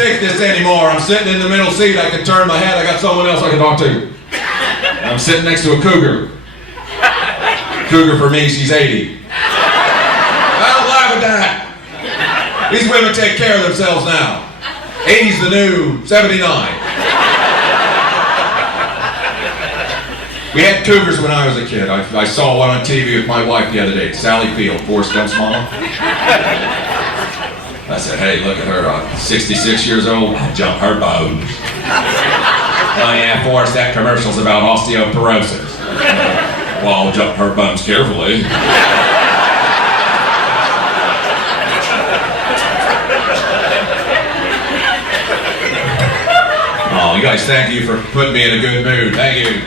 take this anymore. I'm sitting in the middle seat. I can turn my head. I got someone else I can talk to. I'm sitting next to a cougar. Cougar for me, she's 80. I don't laugh at that. These women take care of themselves now. 80's the new 79. We had cougars when I was a kid. I saw one on TV with my wife the other day. Sally Field, Forrest Gump's mama. I said, hey, look at her. 66 years old. I'll jump her bones. Oh yeah, Forrest, that commercial's about osteoporosis. Well, I'll jump her bones carefully. Oh, you guys, thank you for putting me in a good mood. Thank you.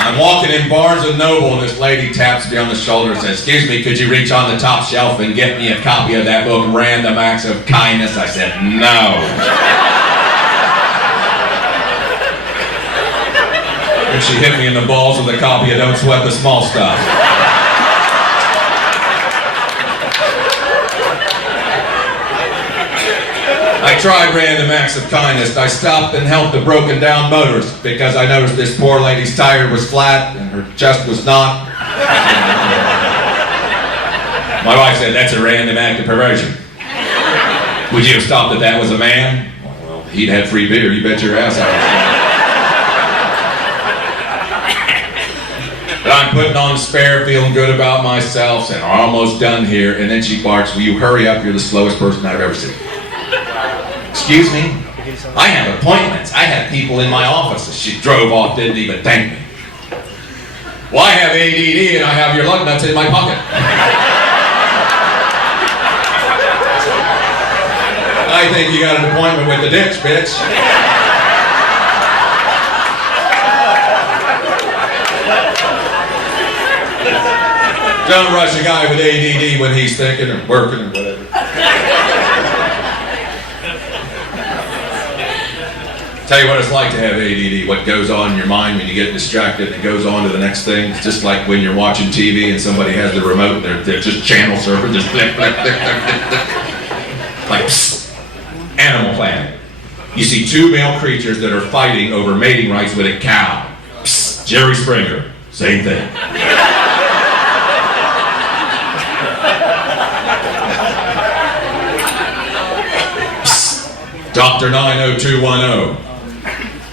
I'm walking in Barnes & Noble and this lady taps me on the shoulder and says, excuse me, could you reach on the top shelf and get me a copy of that book, Random Acts of Kindness? I said, no. And she hit me in the balls with a copy of Don't Sweat the Small Stuff. I tried Random Acts of Kindness. I stopped and helped a broken down motorist because I noticed this poor lady's tire was flat and her chest was not. My wife said, that's a random act of perversion. Would you have stopped if that was a man? Well, he'd had free beer, you bet your ass I was. But I'm putting on the spare, feeling good about myself, and I'm almost done here. And then she barks, will you hurry up? You're the slowest person I've ever seen. Excuse me? I have appointments. I have people in my office. She drove off, didn't even thank me. Well, I have ADD and I have your lug nuts in my pocket. I think you got an appointment with the ditch, bitch. Don't rush a guy with ADD when he's thinking and working and whatever. Tell you what it's like to have ADD, what goes on in your mind when you get distracted and it goes on to the next thing. It's just like when you're watching TV and somebody has the remote, they're just channel surfing, just flip, flip, flip, flip, flip, flip. Like, psst, Animal Planet. You see two male creatures that are fighting over mating rights with a cow. Psst, Jerry Springer, same thing. Psst, Dr. 90210.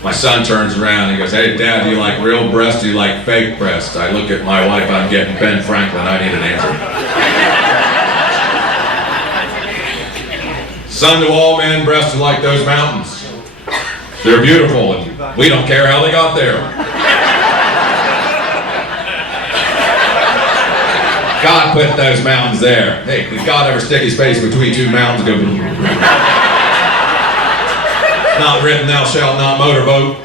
My son turns around and goes, hey, Dad, do you like real breast? Do you like fake breast? I look at my wife, I'm getting Ben Franklin. I need an answer. Son, to all men, breasts are like those mountains. They're beautiful, and we don't care how they got there. God put those mountains there. Hey, did God ever stick his face between two mountains and go... Not written, thou shalt not motorboat.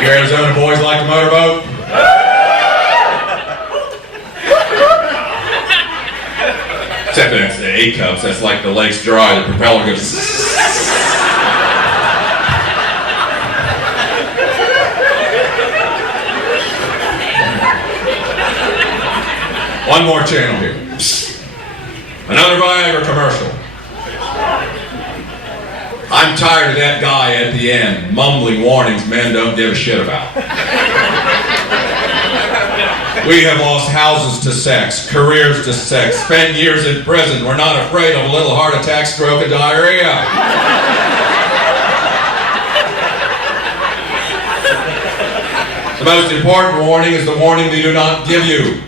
You Arizona boys like to motorboat? Except that's the A-cups, that's like the lake's dry, the propeller goes... One more channel here. Another Viagra commercial. I'm tired of that guy at the end, mumbling warnings men don't give a shit about. We have lost houses to sex, careers to sex, spent years in prison. We're not afraid of a little heart attack, stroke, and diarrhea. The most important warning is the warning they do not give you.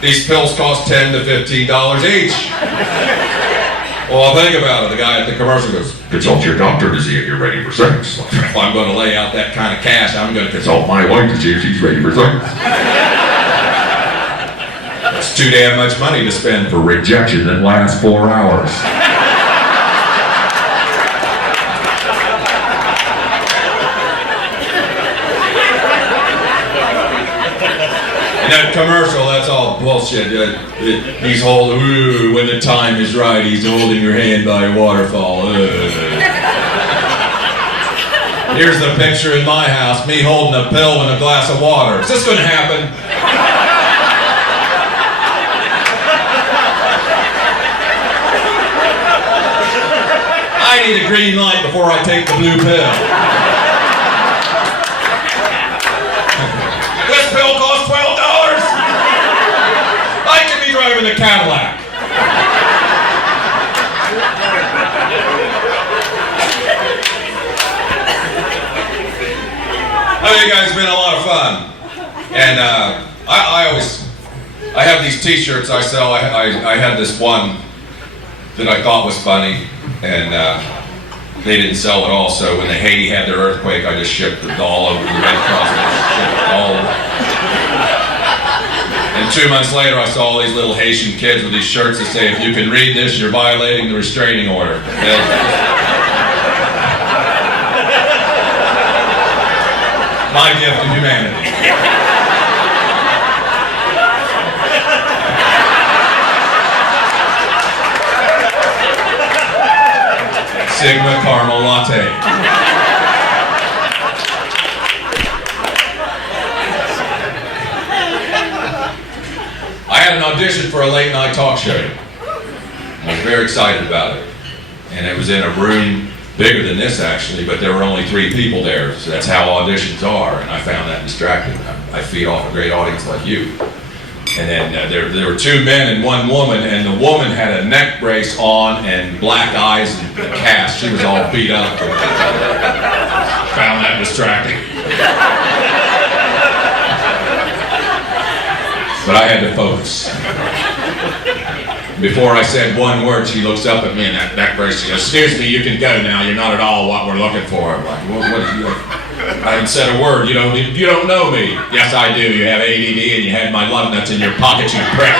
These pills cost $10 to $15 each. Well, think about it. The guy at the commercial goes, consult your doctor to see if you're ready for sex. If I'm going to lay out that kind of cash, I'm going to consult my wife to see if she's ready for sex. That's too damn much money to spend for rejection that lasts 4 hours. That commercial, that's all bullshit. He's holding, ooh, when the time is right, he's holding your hand by a waterfall. Here's the picture in my house, me holding a pill and a glass of water. Is this going to happen? I need a green light before I take the blue pill. This pill costs $12. I could be driving a Cadillac. Oh, you guys have been a lot of fun. And I have these t-shirts I sell. I had this one that I thought was funny, and they didn't sell at all, so when Haiti had their earthquake, I just shipped it all over the Red Cross. And 2 months later, I saw all these little Haitian kids with these shirts that say, if you can read this, you're violating the restraining order. My gift to humanity. Sigma caramel latte. I had an audition for a late night talk show. I was very excited about it. And it was in a room bigger than this actually, but there were only 3 people there, so that's how auditions are, and I found that distracting. I feed off a great audience like you. And then there were 2 men and 1 woman, and the woman had a neck brace on and black eyes and a cast. She was all beat up. Found that distracting. But I had to focus. Before I said 1 word, she looks up at me and that neck brace, she goes, excuse me, you can go now, you're not at all what we're looking for. I'm like, what are you like? I haven't said a word, you don't know me. Yes, I do, you have ADD and you had my love nuts in your pocket, you prick.